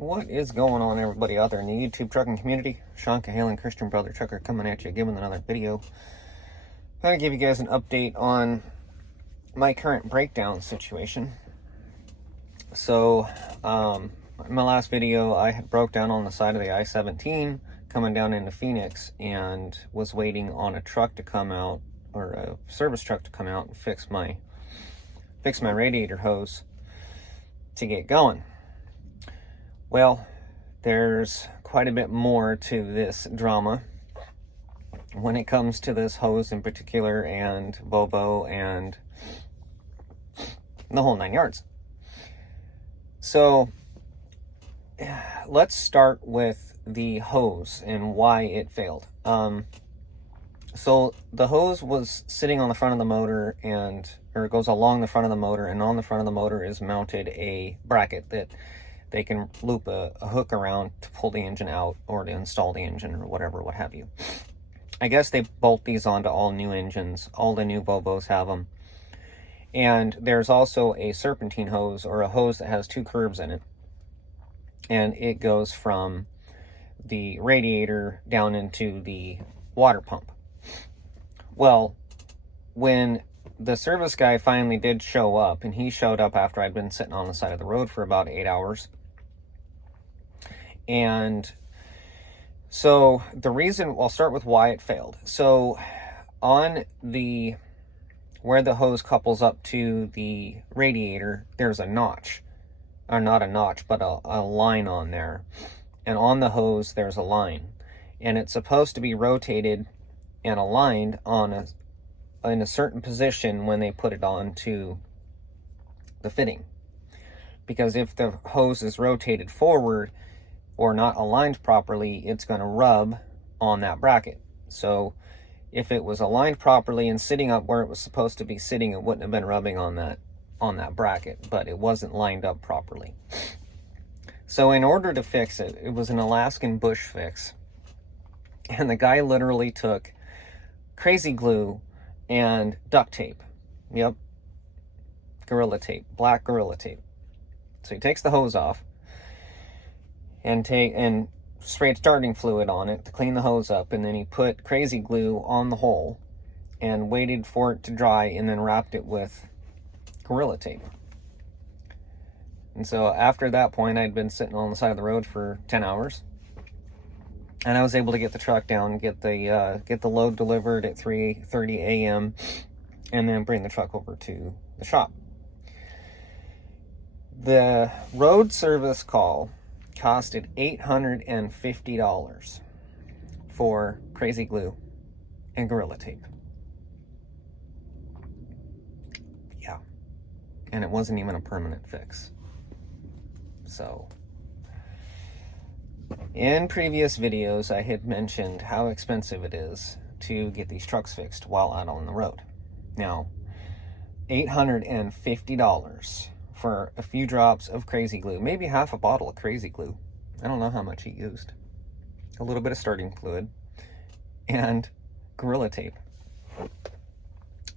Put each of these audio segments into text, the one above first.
What is going on, everybody out there in the YouTube trucking community? Sean Cahalan, Christian Brother Trucker, coming at you, giving another video. I'm going to give you guys an update on my current breakdown situation. So, in my last video, I had broke down on the side of the I-17 coming down into Phoenix and was waiting on a truck to come out, or a service truck to come out and fix my radiator hose to get going. Well, there's quite a bit more to this drama when it comes to this hose in particular, and Volvo, and the whole 9 yards. So let's start with the hose and why it failed. So the hose was sitting on the front of the motor, or it goes along the front of the motor, and on the front of the motor is mounted a bracket that they can loop a hook around to pull the engine out or to install the engine or whatever, what have you. I guess they bolt these onto all new engines. All the new Volvos have them. And there's also a serpentine hose, or a hose that has two curves in it. And it goes from the radiator down into the water pump. Well, when the service guy finally did show up, and he showed up after I'd been sitting on the side of the road for about 8 hours. And so the reason, I'll start with why it failed. So on the, where the hose couples up to the radiator, there's a notch, or not a notch, but a line on there. And on the hose, there's a line. And it's supposed to be rotated and aligned in a certain position when they put it onto the fitting. Because if the hose is rotated forward or not aligned properly, it's going to rub on that bracket. So if it was aligned properly and sitting up where it was supposed to be sitting, it wouldn't have been rubbing on that bracket, but it wasn't lined up properly. So in order to fix it, it was an Alaskan bush fix. And the guy literally took crazy glue and duct tape. Yep. Gorilla tape. Black Gorilla tape. So he takes the hose off and sprayed starting fluid on it to clean the hose up, and then he put crazy glue on the hole and waited for it to dry, and then wrapped it with Gorilla tape. And so after that point, I'd been sitting on the side of the road for 10 hours. And I was able to get the truck down, get the load delivered at 3:30 a.m., and then bring the truck over to the shop. The road service call costed $850 for crazy glue and Gorilla tape. Yeah. And it wasn't even a permanent fix. So in previous videos, I had mentioned how expensive it is to get these trucks fixed while out on the road. Now, $850 for a few drops of crazy glue, maybe half a bottle of crazy glue. I don't know how much he used. A little bit of starting fluid and Gorilla tape.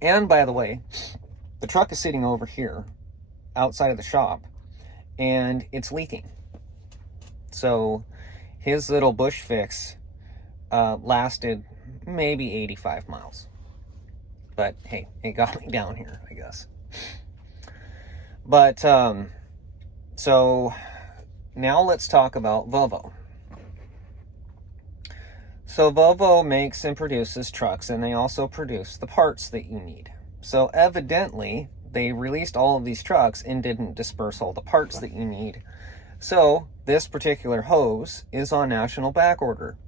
And by the way, the truck is sitting over here outside of the shop, and it's leaking. So his little bush fix lasted maybe 85 miles. But hey, it got me down here, I guess. But, so now let's talk about Volvo. So Volvo makes and produces trucks, and they also produce the parts that you need. So evidently, they released all of these trucks and didn't disperse all the parts that you need. So this particular hose is on national back order.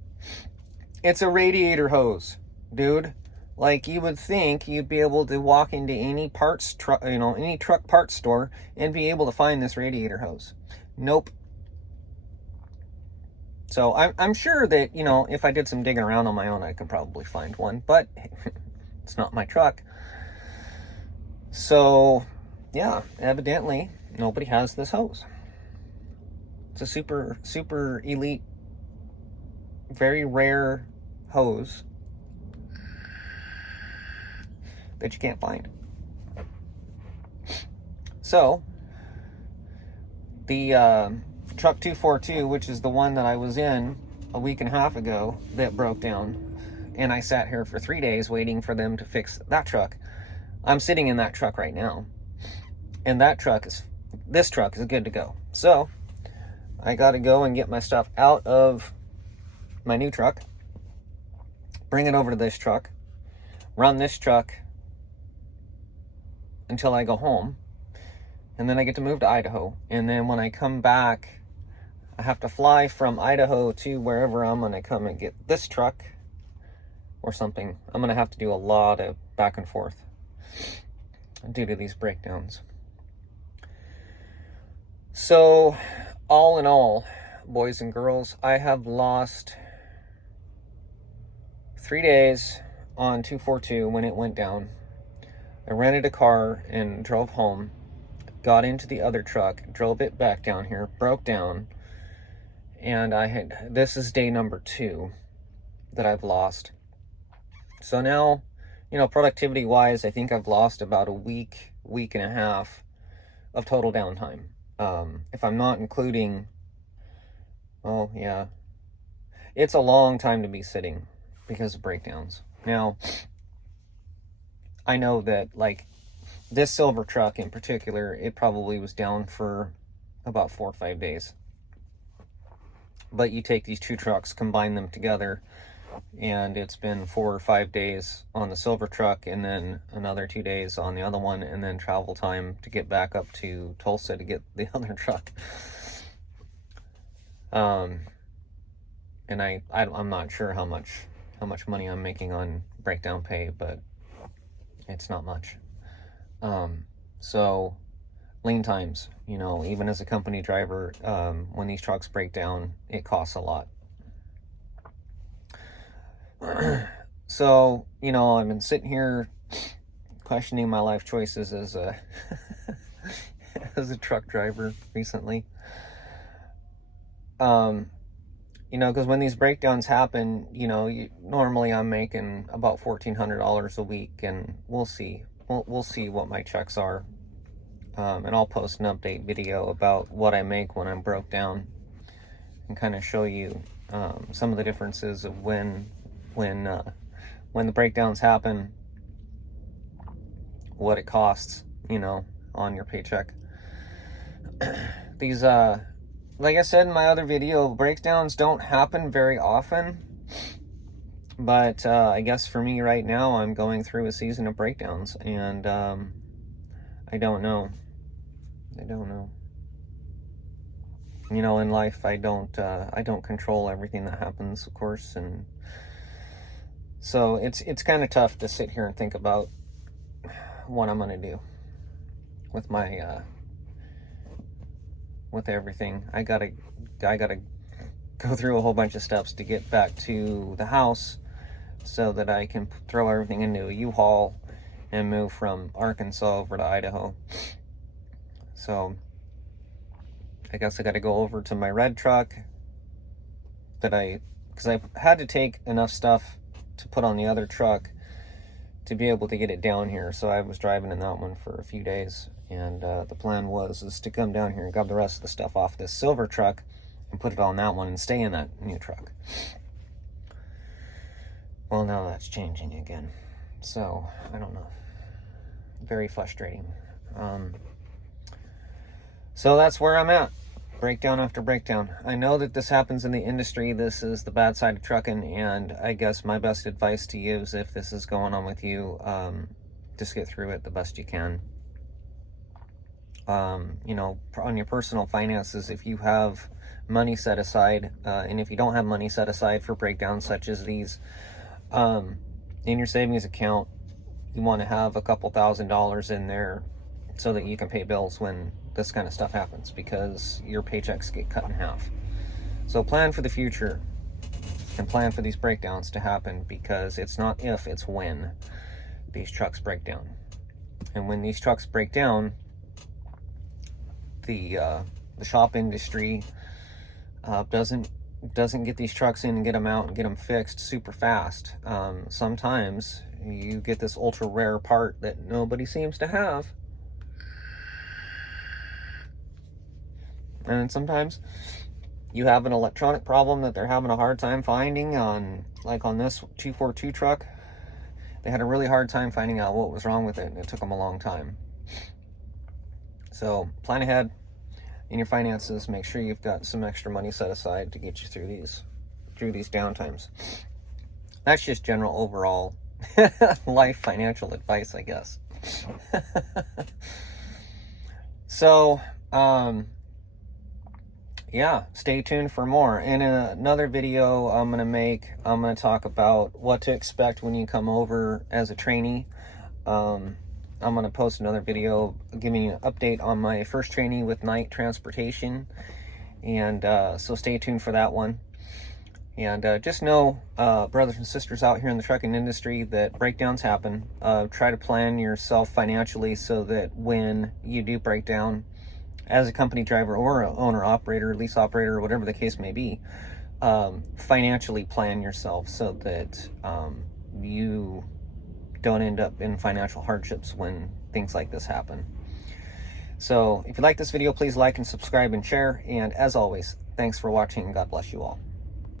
It's a radiator hose, dude. Like, you would think you'd be able to walk into any parts truck, any truck parts store and be able to find this radiator hose. Nope. So I'm sure that, if I did some digging around on my own, I could probably find one, but it's not my truck. So yeah, evidently nobody has this hose. It's a super, super elite, very rare hose that you can't find. So the truck 242, which is the one that I was in a week and a half ago, that broke down. And I sat here for 3 days waiting for them to fix that truck. I'm sitting in that truck right now. And this truck is good to go. So I got to go and get my stuff out of my new truck, bring it over to this truck, run this truck until I go home, and then I get to move to Idaho. And then when I come back, I have to fly from Idaho to wherever I'm going to come and get this truck or something. I'm going to have to do a lot of back and forth due to these breakdowns. So, all in all, boys and girls, I have lost 3 days on 242 when it went down. I rented a car and drove home, got into the other truck, drove it back down here, broke down, and this is day number 2 that I've lost. So now, productivity wise, I think I've lost about a week and a half of total downtime. If I'm not including, it's a long time to be sitting because of breakdowns. Now, I know that, like, this silver truck in particular, it probably was down for about 4 or 5 days. But you take these 2 trucks, combine them together, and it's been 4 or 5 days on the silver truck, and then another 2 days on the other one, and then travel time to get back up to Tulsa to get the other truck. And I'm not sure how much money I'm making on breakdown pay, but it's not much. So lean times, even as a company driver, when these trucks break down, it costs a lot. So, I've been sitting here questioning my life choices as a as a truck driver recently. Because when these breakdowns happen, normally I'm making about $1,400 a week, and we'll see. We'll see what my checks are. And I'll post an update video about what I make when I'm broke down, and kind of show you some of the differences of when the breakdowns happen, what it costs, on your paycheck. These, like I said in my other video, breakdowns don't happen very often, but I guess for me right now, I'm going through a season of breakdowns, and I don't know. In life, I don't control everything that happens, of course, and so it's kind of tough to sit here and think about what I'm gonna do with my with everything. I gotta go through a whole bunch of steps to get back to the house so that I can throw everything into a U-Haul and move from Arkansas over to Idaho. So I guess I got to go over to my red truck because I had to take enough stuff to put on the other truck to be able to get it down here. So I was driving in that one for a few days, and the plan is to come down here and grab the rest of the stuff off this silver truck and put it on that one and stay in that new truck. Well, now that's changing again. So, I don't know. Very frustrating. So that's where I'm at. Breakdown after breakdown. I know that this happens in the industry. This is the bad side of trucking, and I guess my best advice to you is, if this is going on with you, just get through it the best you can. On your personal finances, if you have money set aside, and if you don't have money set aside for breakdowns such as these, in your savings account, you want to have a couple $1,000s in there so that you can pay bills when this kind of stuff happens, because your paychecks get cut in half. So plan for the future and plan for these breakdowns to happen, because it's not if, it's when these trucks break down. And when these trucks break down, the shop industry doesn't get these trucks in and get them out and get them fixed super fast. Sometimes you get this ultra rare part that nobody seems to have. And then sometimes you have an electronic problem that they're having a hard time finding on, like on this 242 truck. They had a really hard time finding out what was wrong with it, and it took them a long time. So plan ahead in your finances. Make sure you've got some extra money set aside to get you through these downtimes. That's just general overall life financial advice, I guess. So, yeah, stay tuned for more. In another video I'm going to talk about what to expect when you come over as a trainee. I'm going to post another video giving you an update on my first trainee with night transportation. And so stay tuned for that one. And just know, brothers and sisters out here in the trucking industry, that breakdowns happen. Try to plan yourself financially so that when you do break down, as a company driver or a owner, operator, lease operator, whatever the case may be, financially plan yourself so that you don't end up in financial hardships when things like this happen. So if you like this video, please like and subscribe and share. And as always, thanks for watching, and God bless you all.